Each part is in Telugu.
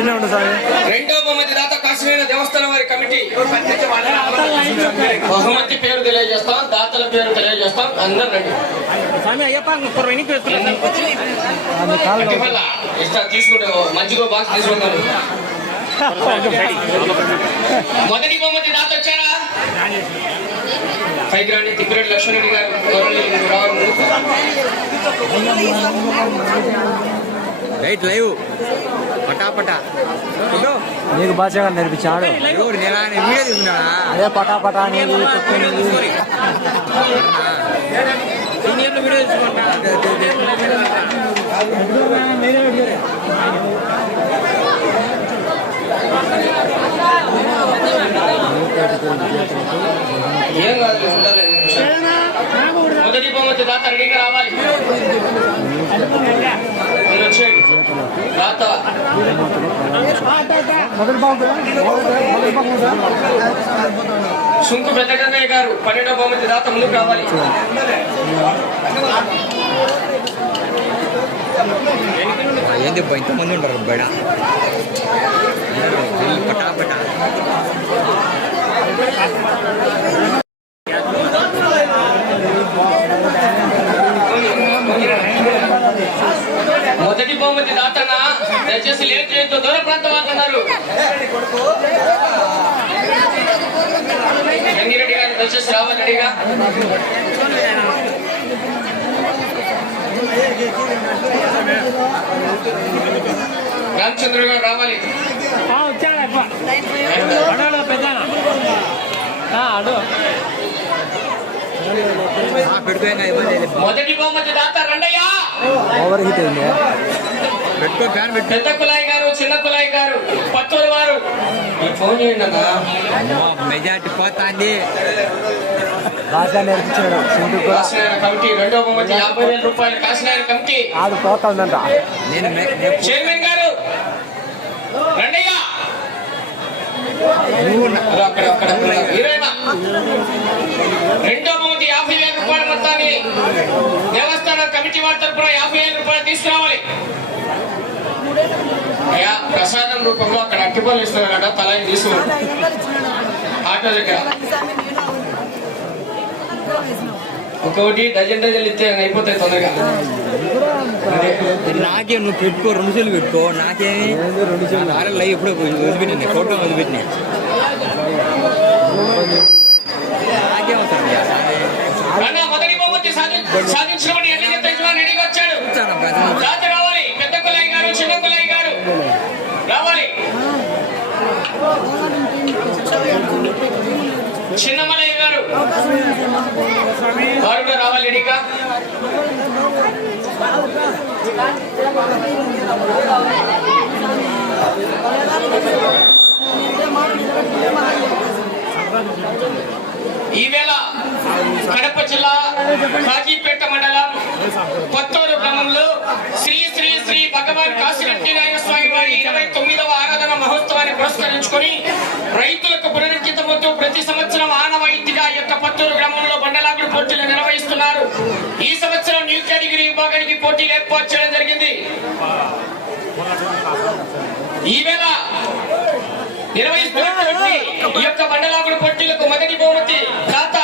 ఏమే ఉండు స్వామి రెండో బహుమతి దాత కాశీనారాయణ దేవస్థానం వారి కమిటీ. బహుమతి పేరు తెలియజేస్తాం దాతల పేరు తెలియజేస్తాం అందరు రండి. తీసుకుంటే మంచిగా బాక్స్ తీసుకుంటాను మొదటి బహుమతి దాత వచ్చారా? పైకి రండి తిప్పిరెడ్డి లక్ష్మణరెడ్డి గారు రావాలి. రైట్ లైవ్ పటాపటా నీకు భాషగా నేర్పించాడు. అదే పటా పటా అనేది తొక్కేది. సీనియర్లు వీడియో ఏం కాదు మొదటి బహుమతి దాత రెడీగా రావాలి మీరు వచ్చేయండి దాత సుంకు పెద్దగన్నయ్య గారు పన్నెండో బహుమతి దాత ముందుకు రావాలి ఏంది ఇంతమంది ఉంటారు బయట. వెళ్ళి పటాపటా. మొదటి బహుమతి దాతన దయచేసి లేట్ చేయొద్దు. దూర ప్రాంతం వాళ్ళు ఉన్నారు గంగిరెడ్డి గారు దయచేసి రావాలి రెడీగా రామచంద్ర గారు రావాలి ఆ, వచ్చాడు అయ్యప్ప అడగలో పెద్దనా ఆ, అడు పెట్టుకోగా ఇబ్బంది లేదు. మొదటి బహుమతి దాత రండయ్యా. ఓవర్ హీట్ అయింది. పెట్టుకో ఫ్యాన్ పెట్టు. పెద్ద కులాయి గారు చిన్న కులాయి గారు పత్తూరు వారు. ఫోన్ చేయండి అన్న. అమ్మో, మెజార్టీ పోతాంది. భాష నేర్పించాడు సింధు కూడా. కాశీనారాయణ కమిటీ రెండో బహుమతి యాభై వేల రూపాయలు కాశీనారాయణ కమిటీ. మె- నేను చైర్మన్ గారు. రండయ్యా నువ్వు నా- అదో అక్కడ అక్కడ హీరోయిన్ రెండో బహుమతి యాభై వేల రూపాయల మొత్తాన్ని దేవస్థానం కమిటీ వారి తరఫున యాభై వేల రూపాయలు తీసుకురావాలి. అయ్యా ప్రసాదం రూపంలో అక్కడ అట్టిపల్లి ఇస్తున్నారట తలాయి తీసుకున్నారు? ఆటో దగ్గర. ఒక్కొక్కటి డజన్ డజన్ ఇస్తే అయిపోతాయి తొందరగా. నాకే నువ్వు పెట్టుకో రెండు చేతులు పెట్టుకో. నాకేమి ఆరో లైవ్ ఎప్పుడో వదిలిపెట్టిన ఫోటో వదిలిపెట్టిన చిన్న రావాలి రెడీగా ఈవేళ కడప జిల్లా కాజీపేట మండలం కొత్తూరు గ్రామంలో శ్రీ శ్రీ శ్రీ భగవాన్ కాశీరెడ్డి స్వామి వారి ఇరవై తొమ్మిదవ ఆరాధన మహోత్సవాన్ని పురస్కరించుకొని రైతులకు పునరుద్ధృతమవుతూ ప్రతి సంవత్సరం నిర్వహిస్తున్నారు ఈ సంవత్సరం న్యూ కేటగిరీ విభాగానికి పోటీలు ఏర్పాటు చేయడం జరిగింది. ఈవేళ నిర్వహిస్తున్నటువంటి ఈ యొక్క మండలాగుడు పోటీలకు మొదటి బహుమతి దాత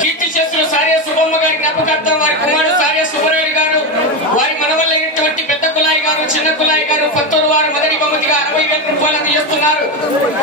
కీర్తి చేస్తున్న సార్య సుబ్బమ్మ గారి జ్ఞాపకార్థం వారి కుమారుడు సార్య సుబ్బరాయుడు గారు వారి మనవల్ల అయినటువంటి పెద్ద కులాయి గారు చిన్న కులాయి గారు పత్తూరు వారు మొదటి బహుమతిగా అరవై వేల రూపాయలు అందజేస్తున్నారు.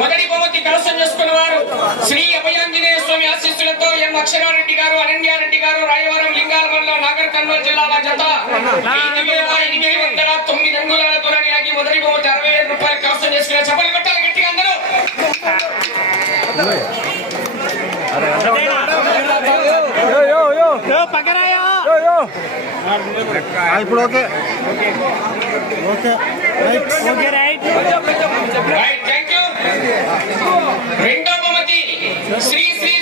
మొదటి బహుమతి కలసం చేసుకున్న వారు శ్రీ అక్షరారెడ్డి గారు అనన్యారెడ్డి గారు రాయవరం లింగాల మండలం నాగర్ కర్నూలు జిల్లాల జత ఎనిమిది వందల తొమ్మిది అంగుళాల దూరాన్ని ఆగి మొదటి బహుమతి అరవై వేల రూపాయలు కలసం చేసుకున్న చెప్పలు కొట్టాలి గట్టిగా అందరూ. ఇప్పుడు okay. Okay okay right right thank you రెండో బహుమతి శ్రీ శ్రీ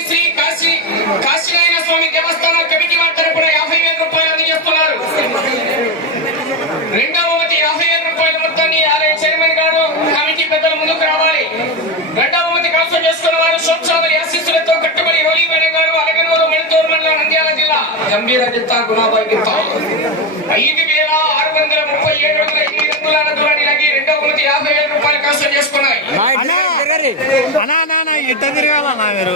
ఇట్ట తిరగాలన్నా మీరు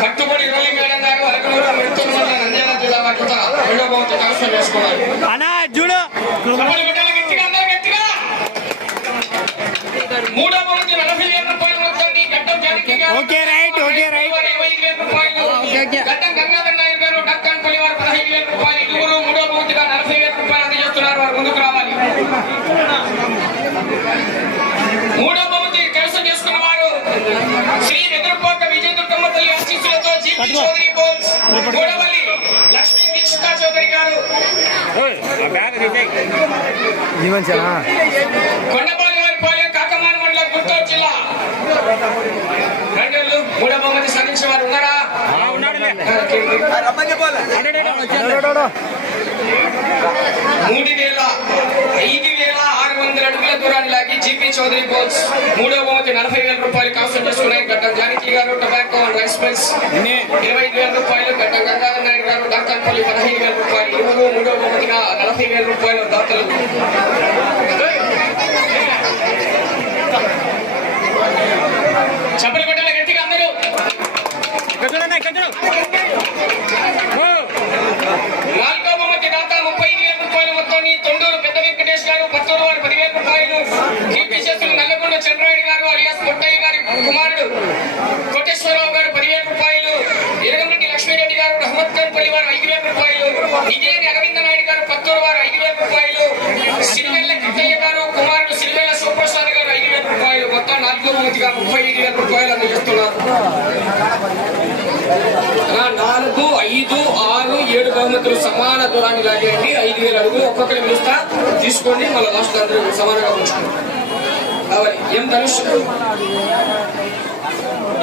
కట్టుబడి ఇరవై మేడం గారు నంద్యాల జిల్లా భద్రత రెండో అన్నా చూడు. మూడో నలభై వేల రూపాయలు మొత్తాన్ని Gaddam Janaki okay, right, okay, right. వారు ఇరవై ఐదు వేల రూపాయలు గడ్డం గంగాధర్ నాయుడు గారు డక్కాన్పల్లి వారు పదహైదు వేల రూపాయలు ఇరువురు మూడో బహుమతిగా నలభై వేల రూపాయలు అందజేస్తున్నారు వారు ముందుకు రావాలి మూడో బహుమతి కైవసం చేసుకున్న వారు శ్రీ వెదురుపాక విజయదుర్గమ్మ తల్లి ఆశీస్సులతో జీపీ చౌదరి బోల్స్ గోడవల్లి లక్ష్మీ దీక్షితా చౌదరి గారు. ఈ మంచిగా కొండపాలి వారి పాలెం కాకమాన మండలం గుంటూరు జిల్లా. రెండేళ్ళు మూడో బహుమతి సాధించిన వారు ఉన్నారా? మూడు వేల ఐదు వేల ఆరు వందల అడుగుల దూరాన్ని లాగి జీపీ చౌదరి బోల్స్ మూడో బహుమతి నలభై వేల రూపాయలు కాసం చేసుకున్నాయి గడ్డం జానకి గారు టొబాకో అండ్ రైస్ మిల్స్ ఇరవై ఐదు వేల రూపాయలు. గడ్డం గంగాధర నాయుడు గారు డాక్టర్పల్లి పదహైదు వేల రూపాయలు. ఇరువురు మూడో బహుమతిగా నలభై వేల రూపాయలు దాతలు. చప్పలు కొట్టాలి గట్టిగా అందరూ. నాలుగో బహుమతి దాత ముప్పై ఐదు వేల రూపాయల మొత్తాన్ని తొండూరు పెద్ద వెంకటేష్ గారు పత్తూరు వారు పదివేల రూపాయలు కీర్తి శేషులు నల్లగొండ చంద్రాయుడు గారు అలియాస్ కొట్టయ్య గారి కుమారుడు కోటేశ్వరరావు గారు పదివేల రూపాయలు ఎరగంరెడ్డి లక్ష్మీరెడ్డి గారు రహమత్ ఖాన్ పల్లి వారు ఐదు వేల రూపాయలు విజయని అరవింద నాయుడు గారు పత్తూరు వారు ఐదు వేల రూపాయలు సిరివెల్ల కిట్టయ్య గారు కుమారుడు సిరివెల్ల సూపర్స్టార్ గారు ఐదు వేల రూపాయలు మొత్తం నాలుగో బహుమతిగా ముప్పై ఐదు వేల రూపాయలు అందజేస్తున్నారు ఆ, నాలుగు ఐదు ఆరు ఏడు బహుమతులు సమాన దూరాన్ని లాగేయండి. ఐదు వేల అడుగులు ఒక్కొక్కరి పిలుస్తా తీసుకోండి. మళ్ళీ లాస్ట్ అందరూ సమానంగా ఉంచుకోండి కావాలి. ఎం ధనుష్?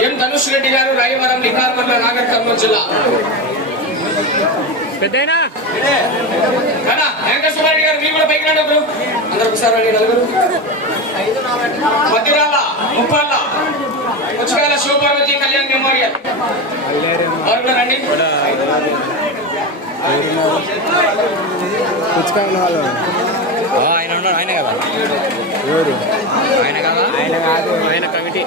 ఎం ధనుష్ రెడ్డి గారు రాయవరం లింగారమల్ల నాగర్ కర్నూలు జిల్లా? పెద్దయినా? వెంకటేశ్వరరెడ్డి గారు మీరు కూడా పైకి రండి అందరూ ఒకసారి రండి నలుగురు. మధ్యరాల ముప్పాల పుచ్చకాయల శివపార్వతి కళ్యాణ్ మెమోరియల్. రండి. ఆయన ఉన్నాడు ఆయన కదా? ఎవరు? ఆయన కదా? ఆయన కాదు. ఆయన కమిటీ.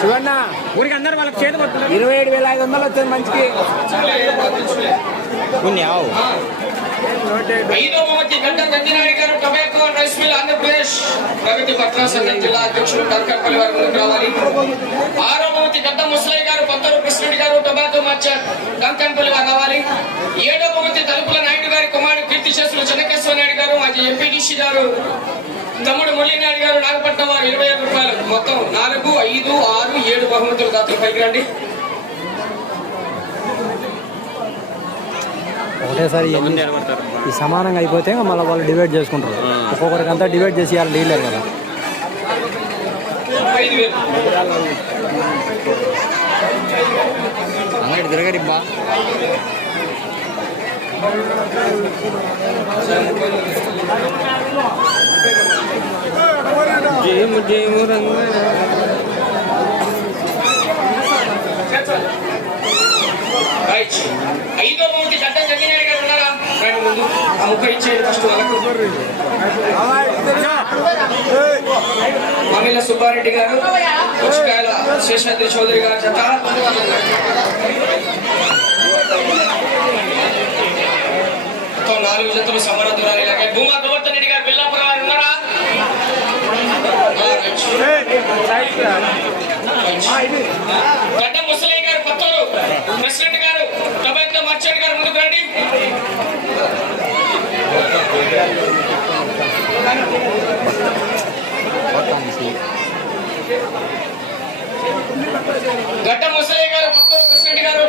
శివన్న ఊరికి అందరు వాళ్ళకి చేతి ఇరవై ఏడు వేల ఐదు వందలు వచ్చింది మంచికి. టొబాకో రైస్ మిల్ ఆంధ్రప్రదేశ్ ప్రగతి పట్ల సంఘం జిల్లా అధ్యక్షులు డాక్టర్పల్లి వారు ముందుకు రావాలి. ఆరో బహుమతి గడ్డ ముసలయ్య గారు పత్తూరు కృష్ణుడి గారు టొబాకో మర్చర్. డంకన్పల్లి వారు రావాలి. ఏడో బహుమతి తలుపుల నాయుడు గారి కుమారుడు కీర్తి శేషులు చెన్నకేశ్వర నాయుడు గారు మాజీ ఎంపీడీసీ గారు తమ్ముడు మురళీనాయుడు గారు నాగపట్నం వారు ఇరవై ఐదు రూపాయలు. మొత్తం నాలుగు ఐదు ఆరు ఏడు బహుమతులు దాతలు పైకి రండి. ఒకటేసారి ఈ సమానంగా అయిపోతే మళ్ళీ వాళ్ళు డివైడ్ చేసుకుంటారు. ఒక్కొక్కరికి అంతా డివైడ్ చేసి ఇవ్వాలి డీలర్ కదా. అంగడి తిరగరిబ్బా జయము జయము రంగ రైట్ ఐదో మూర్తి ఉన్నారా ముందు ఆ ఫస్ట్ వాళ్ళకు సుబ్బారెడ్డి గారు పుచ్చకాయల శేషాద్రి చౌదరి గారు జత. మొత్తం నాలుగు జతలు సమర దూరాలు ఇలాగే భూమా గోవర్ధన్ రెడ్డి గారు బిల్లాపురం వారు ఉన్నారా? గడ్డ ముసలయ్య గారు కొత్తూరు. ప్రెసిడెంట్ గారు టొబాకో మర్చెంట్ గారు ముందుకు రండి. గడ్డ ముసలయ్య గారు కొత్తూరు ప్రెసిడెంట్ గారు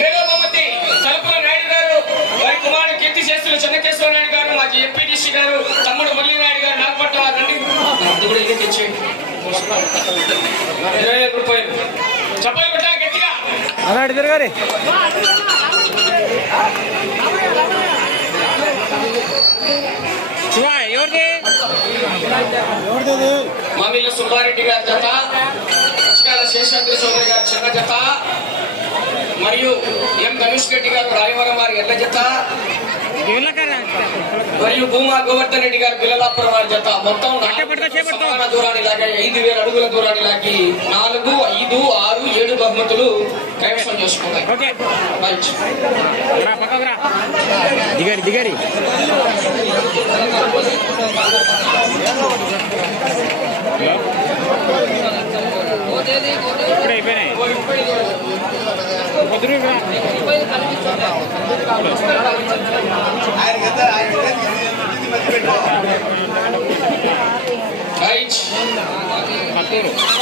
ఏడవమతి తలుపుల నాయుడు గారు వారి కుమారుడు కీర్తి చేస్తున్న చెన్నకేశ్వర నాయుడు గారు మాజీ ఎంపీటీసీ గారు తమ్ముడు ఎవరిది? మా వీళ్ళ సుబ్బారెడ్డి గారి జత. శేషాద్రి చౌదరి గారి చిన్న జత మరియు ఎం గణేష్ రెడ్డి గారు రాయవరం వారి ఎర్ర జత మరియు భూమా గోవర్ధన్ రెడ్డి గారు పిల్లలాపురం వారి జత. మొత్తం సమాన దూరాన్ని లాగి ఐదు వేల అడుగుల దూరాన్ని లాగి నాలుగు ఐదు ఆరు ఏడు బహుమతులు కైవసం చేసుకున్నాయి. రైట్. దిగరి దిగరి ఇప్పుడు అయిపోయినాయి రైట్.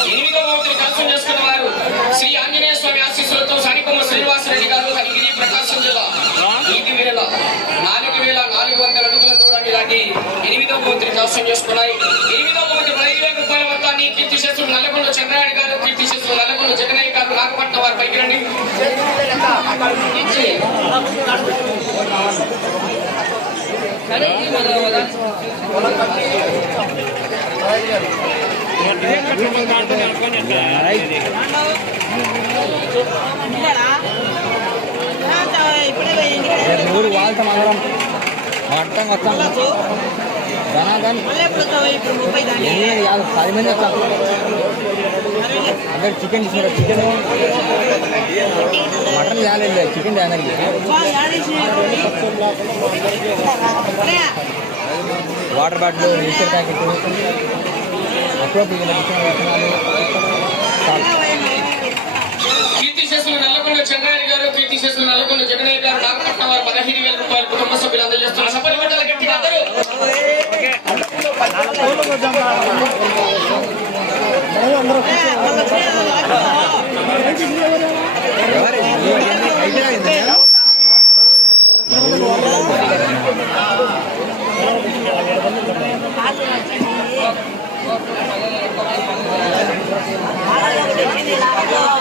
ఎనిమిదో మూర్తిని కలసం చేసుకున్న వారు శ్రీ ఆంజనేయ స్వామి ఆశీస్సులతో సానికొమ్మ శ్రీనివాసరెడ్డి గారు హరిగిరి ప్రకాశం జిల్లా నీటి వేల నాలుగు వేల నాలుగు వందల అడుగుల దూరాన్ని లాగి ఎనిమిదో మూర్తిని కలసం చేసుకున్నాయి ఎనిమిదో మూర్తి పదివేల రూపాయల మొత్తాన్ని కీర్తి చేస్తున్న నల్లగొండ చంద్రాయుడు గారు కీర్తి చేస్తున్న నల్లగొండ జగనయ్య గారు నాగపట్నం వారి పైకి ఊరు వాళ్ళతో అందరం మొత్తం వస్తాం పది మంది వస్తాం. అందరు చికెన్ తీసుకున్నారు చికెన్ మటన్ తేలేదు chicken తేనండి water bottle mixer packet chicken విత్తనాలు శేషులు గారు కీర్తి శేషులు నల్లకొండ జగనయ్య గారు నాగపట్నం వారు పదహైదు వేల రూపాయలు కుటుంబ సభ్యులు అందజేస్తున్నారు సపరి మండల గట్టిగా అందరూ ఎవరు?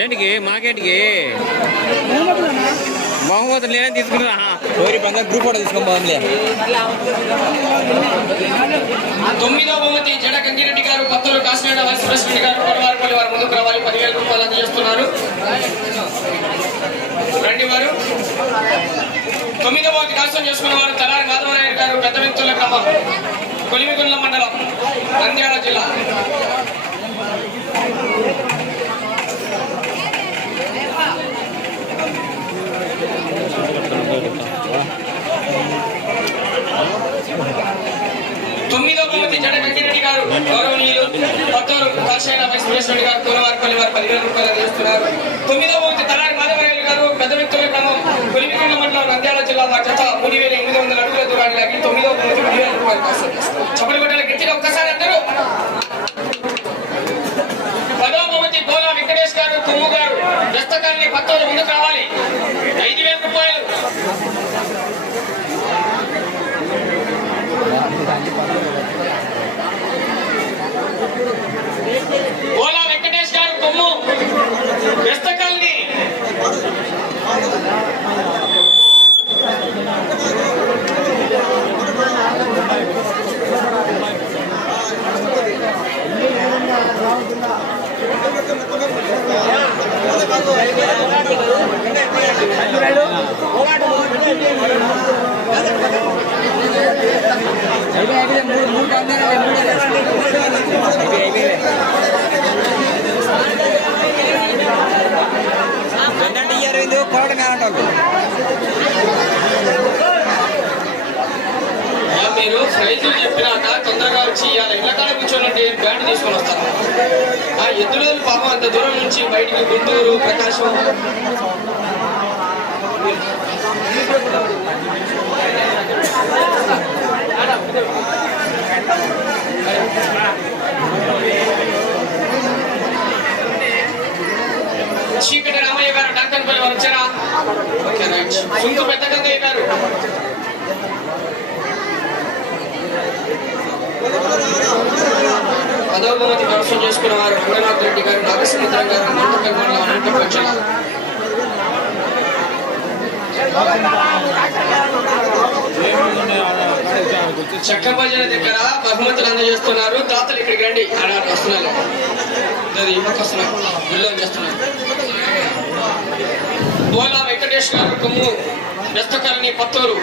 ఏంటికి? మాకేంటికి? బహుమతులు నేనే తీసుకున్నా. కోరి పంద గ్రూప్ ఫోటో తీసుకొని పోదాంలే. తొమ్మిదవ బహుమతి జడ గంగిరెడ్డి గారు కొత్తలు కాసినాడ వైస్ ప్రెసిడెంట్ గారు కొడవారిపల్లి వారు ముందుకు రావాలి. పదివేల రూపాయలు అందజేస్తున్నారు. రండి వారు. తొమ్మిదవ బహుమతి కాసం చేసుకున్న వారు తలారి మాధవరాయ గారు పెద్ద వ్యక్తుల గ్రామం కొలిమిగుండ్ల మండలం నంద్యాల జిల్లా. తొమ్మిదవ బహుమతి జడ వెంకటరెడ్డి గారు గౌరవనీయులు పత్తూరు కాశీన వైస్ ప్రెసిడెంట్ గారు కోనవారిపల్లి వారు పదివేల రూపాయలు అందిస్తున్నారు తొమ్మిదవ బహుమతి తలారి వ్యక్తుల మండలం నంద్యాల జిల్లా దాకా మూడు వేల ఎనిమిది వందల అడుగుల దూరాన్ని లాగి తొమ్మిదవ మూడు వేల రూపాయలు కాసం చెప్పలు కొట్టాలి గట్టిగా ఒక్కసారి అందరూ పదోమతి గోలా వెంకటేష్ గారు తుమ్ము గారు. దస్తకాన్ని పత్తోడు ముందుకు రావాలి. ఐదు వేల రూపాయలు. గోలా వెంకటేష్ గారు తుమ్ము దస్తకాల్ని అయిపోయి అయిపోయి మూడు మూడు కాదు అయిపోయి అయిపోయి ఏంటంటే ఇయ్యారు ఇది కోట కాదంటారు అలా మీరు ప్రైజులు చెప్పినాక తొందరగా వచ్చి ఇవాళ ఇళ్ళ కూర్చోనంటే బ్యాండ్ తీసుకొని వస్తారు ఆ ఎద్దుల పాపం అంత దూరం నుంచి బయటికి గుంటూరు ప్రకాశం. చీకటి రామయ్య గారు డంకన్పల్లి వారు వచ్చారా? Okay right. సుంకు పెద్ద గంగయ్య గారు. పదవ బహుమతి కవసం చేసుకున్న వారు రంగనాథ్ రెడ్డి గారు నాగసముద్రం గారు మంటకల్ మండలం అనంతపురం జిల్లా చక్క భజన దగ్గర బహుమతులు అందజేస్తున్నారు. దాతలు ఇక్కడికి రండి. ఆడ వస్తున్నారు పక్క వస్తున్నారు. గుళ్ళో చేస్తున్నారు. బోలా వెంకటేష్ గారు కొమ్ము వ్యస్తకాలని పత్తూరు.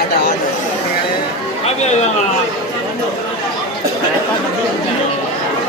ఆట ఆట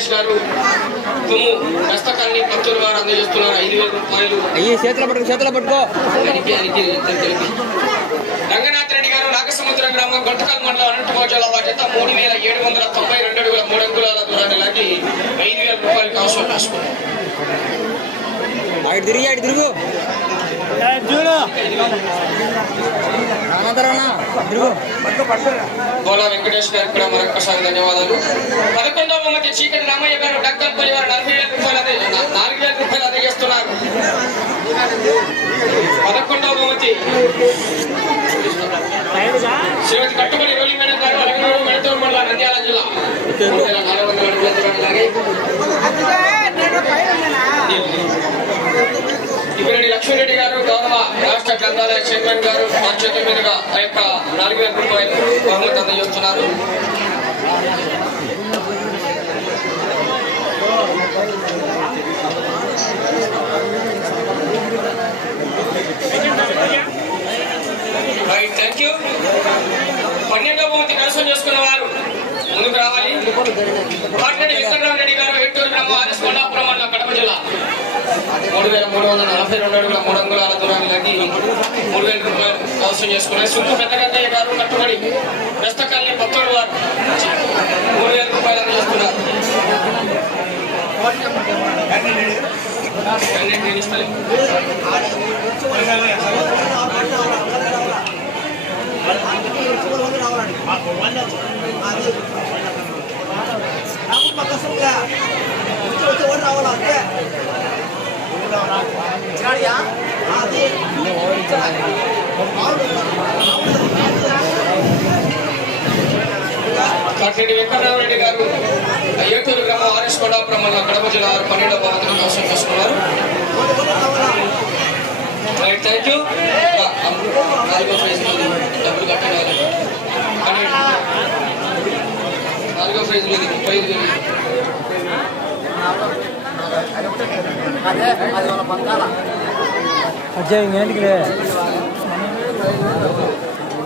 వెంకటేష్ గారు తుమ్ము హస్తకాన్ని భక్తులు వారు అందజేస్తున్నారు. ఐదు వేల రూపాయలు. అయ్యి చేతిలో పట్టుకో చేతిలో పట్టుకో. రంగనాథ్ రెడ్డి గారు నాగసముద్రం గ్రామం గొట్టకల్ మండలం అనంతపురం జిల్లా బాధ్యత మూడు వేల ఏడు వందల తొంభై రెండు అడుగుల మూడు అంగుళాల దూరాన్ని లాగి ఐదు వేల రూపాయలు అవసరం రాసుకున్నారు. అటు తిరిగి అటు తిరుగు. రానంతరానా వెంకటేష్ గారికి కూడా మరొకసారి ధన్యవాదాలు. పదకొండవ బహుమతి చీకటి రామయ్య గారు డాక్టర్ పరివారు నలభై వేల రూపాయలు అదే నాలుగు వేల రూపాయలు అందజేస్తున్నారు పదకొండవ బహుమతి శ్రీమతి కట్టుబడి రోలి మేడం గారు అలంగూరు మెడతూరు మండలం నంద్యాల జిల్లా. మూడు వేల నాలుగు వందల అడుగుల దూరాన్ని లాగి లక్ష్మీరెడ్డి గారు గౌరవ రాష్ట్ర గ్రంథాలయ చైర్మన్ గారు మా చేతుల మీదుగా ఆ యొక్క నాలుగు వేల రూపాయలు బహుమతి అందజేస్తున్నారు. థ్యాంక్ యూ పన్నెండవ బహుమతి కైవసం చేసుకున్న వారు ముందుకు రావాలి. పాటిరెడ్డి వెంకటరామరెడ్డి గారు హెక్టూరు గ్రామం ఆర్ఎస్ కొండాపురం మండలం కడప జిల్లా. మూడు వేల మూడు వందల నలభై రెండు అడుగుల మూడు అంగుళాల దూరాన్ని లాగి మూడు వేల రూపాయలు అవసరం చేసుకున్నారు సుంకు పెద్దగద్దయ్య గారు కట్టుబడి ప్రస్తుతాన్ని భక్తుడు వారు మూడు వేల రూపాయలు అందజేస్తున్నారు కన్నెట్ నేను ఇస్తాను. కాటిరెడ్డి వెంకటరామరెడ్డి గారు ఏటూరు గ్రామం ఆర్ఎస్ కొండాపురం కడప జిల్లా వారు పన్నెండవ బహుమతిని చేసుకున్నారు. రైట్ థ్యాంక్ యూ నాలుగో ప్రైజ్ ఉంది డబ్బులు కట్టడాలి నాలుగో ప్రైజ్ ముప్పై ఐదు వేలు. అజ్జా ఇంకేంటికి